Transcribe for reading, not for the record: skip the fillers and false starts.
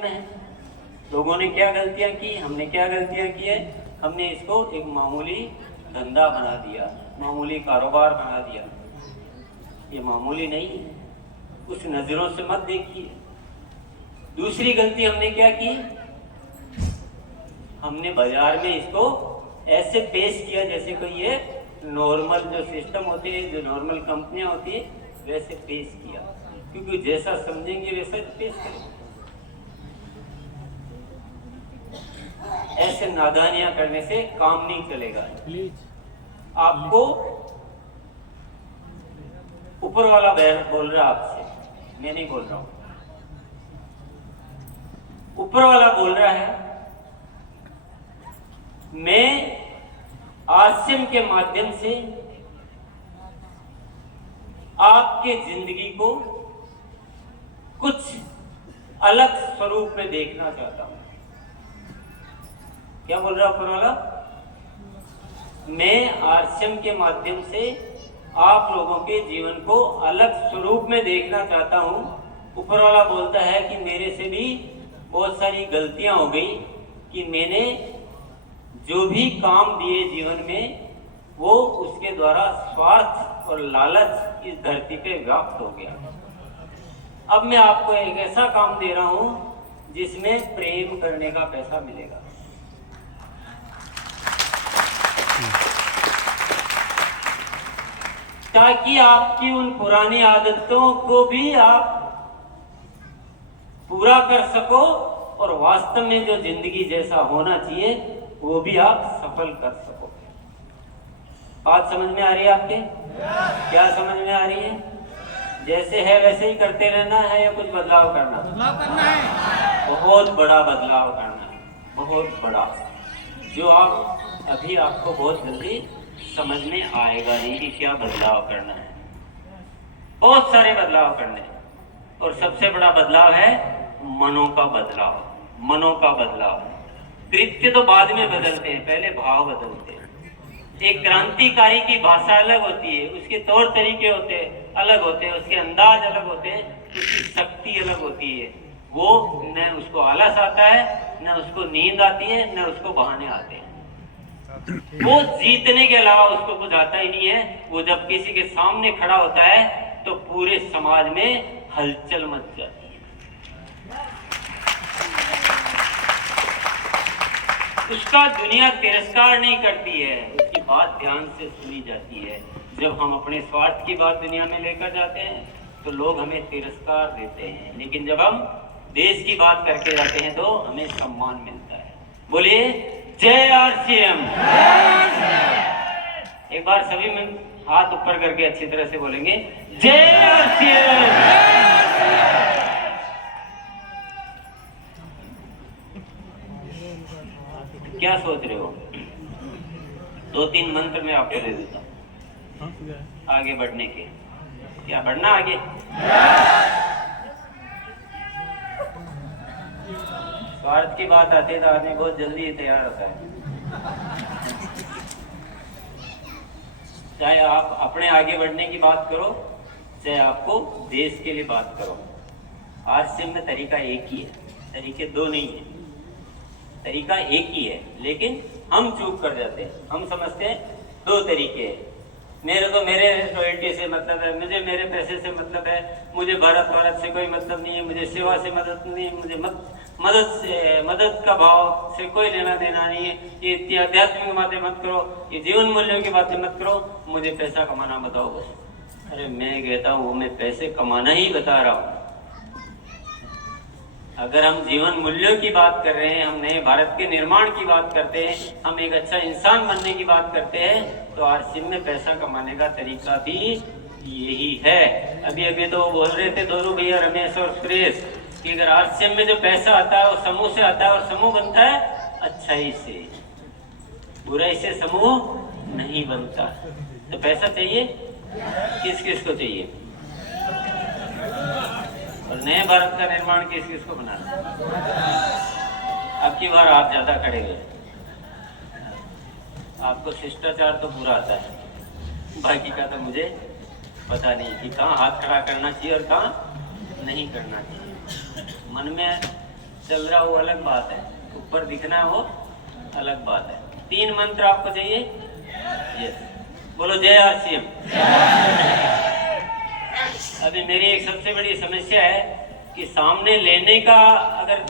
में है। लोगों ने क्या गलतियां की, हमने क्या गलतियां की है, हमने इसको एक मामूली धंधा बना दिया, मामूली कारोबार बना दिया। ये मामूली नहीं है, उस नजरों से मत देखिए। दूसरी गलती हमने क्या की, हमने बाजार में इसको ऐसे पेश किया जैसे कोई ये नॉर्मल जो सिस्टम होती है, जो नॉर्मल कंपनियां होती है, वैसे पेश किया, क्योंकि जैसा समझेंगे वैसा पेश करेंगे। ऐसे नादानियां करने से काम नहीं चलेगा। आपको ऊपर वाला बोल रहा आपसे, मैं नहीं बोल रहा हूं, ऊपर वाला बोल रहा है, मैं आरसीएम के माध्यम से आपके जिंदगी को कुछ अलग स्वरूप में देखना चाहता हूं। क्या बोल रहा ऊपर वाला? मैं आरसीएम के माध्यम से आप लोगों के जीवन को अलग स्वरूप में देखना चाहता हूं। ऊपर वाला बोलता है कि मेरे से भी बहुत सारी गलतियां हो गई, कि मैंने जो भी काम दिए जीवन में, वो उसके द्वारा स्वार्थ और लालच इस धरती पे व्याप्त हो गया। अब मैं आपको एक ऐसा काम दे रहा हूं जिसमें प्रेम करने का पैसा मिलेगा। ताकि आपकी उन पुरानी आदतों को भी आप पूरा कर सको और वास्तव में जो जिंदगी जैसा होना चाहिए वो भी आप सफल कर सको। बात समझ में आ रही है आपके? क्या समझ में आ रही है? जैसे है वैसे ही करते रहना है या कुछ बदलाव करना? बदलाव करना है, बहुत बड़ा बदलाव करना है, बहुत बड़ा, जो आप अभी आपको बहुत जल्दी समझ में आएगा नहीं कि क्या बदलाव करना है। बहुत सारे बदलाव करने हैं, और सबसे बड़ा बदलाव है मनों का बदलाव। मनों का बदलाव, कृत्य तो बाद में बदलते हैं, पहले भाव बदलते हैं। एक क्रांतिकारी की भाषा अलग होती है, उसके तौर तरीके होते हैं अलग होते हैं, उसके अंदाज अलग होते हैं, उसकी शक्ति अलग होती है। वो न उसको आलस आता है, न उसको नींद आती है, न उसको बहाने आते हैं। वो जीतने के अलावा उसको कुछ आता ही नहीं है। वो जब किसी के सामने खड़ा होता है तो पूरे समाज में हलचल मच जाती है। उसका दुनिया तिरस्कार नहीं करती है, उसकी बात ध्यान से सुनी जाती है। जब हम अपने स्वार्थ की बात दुनिया में लेकर जाते हैं तो लोग हमें तिरस्कार देते हैं, लेकिन जब हम देश की बात करके जाते हैं तो हमें सम्मान मिलता है। बोलिए जय आरसीएम। एक बार सभी में हाथ ऊपर करके अच्छी तरह से बोलेंगे जय आरसीएम। क्या सोच रहे हो? 2-3 मंत्र में आपको दे देता हूं आगे बढ़ने के। क्या बढ़ना आगे? स्वार्थ की बात आती है तो आदमी बहुत जल्दी ही तैयार होता है। चाहे आप अपने आगे बढ़ने की बात करो, चाहे आपको देश के लिए बात करो, आरसीएम में तरीका एक ही है, तरीके दो नहीं है। तरीका एक ही है, लेकिन हम चूक कर जाते हैं। हम समझते हैं 2 तरीके हैं। मेरे को मेरे रॉयल्टी से मतलब है, मुझे मेरे पैसे से मतलब है, मुझे भारत से कोई मतलब नहीं है, मुझे सेवा से मदद नहीं है, मुझे मदद का भाव से कोई लेना देना नहीं है। ये इतनी आध्यात्मिक बातें मत करो, ये जीवन मूल्यों की बातें मत करो, मुझे पैसा कमाना बताओ बस। अरे मैं कहता हूँ मैं पैसे कमाना ही बता रहा हूँ। अगर हम जीवन मूल्यों की बात कर रहे हैं, हम नए भारत के निर्माण की बात करते हैं, हम एक अच्छा इंसान बनने की बात करते हैं, तो आरसीएम में पैसा कमाने का तरीका भी यही है। अभी तो वो बोल रहे थे दोनों भैया, रमेश और सुरेश, कि अगर आरसीएम में जो पैसा आता है वो समूह से आता है, और समूह बनता है अच्छाई से, बुराई से समूह नहीं बनता। तो पैसा चाहिए, किस किस को चाहिए? और नए भारत का निर्माण किस किस को बनाना? अब की बार आप ज्यादा खड़े गए, आपको शिष्टाचार तो पूरा आता है, बाकी का तो मुझे पता नहीं कि कहाँ हाथ खड़ा करना चाहिए और कहाँ नहीं करना चाहिए। मन में चल रहा वो अलग बात है, ऊपर दिखना वो अलग बात है। 3 मंत्र आपको चाहिए। यस, बोलो जय आरसीएम। अभी मेरी एक सबसे बड़ी समस्या है कि सामने लेने का अगर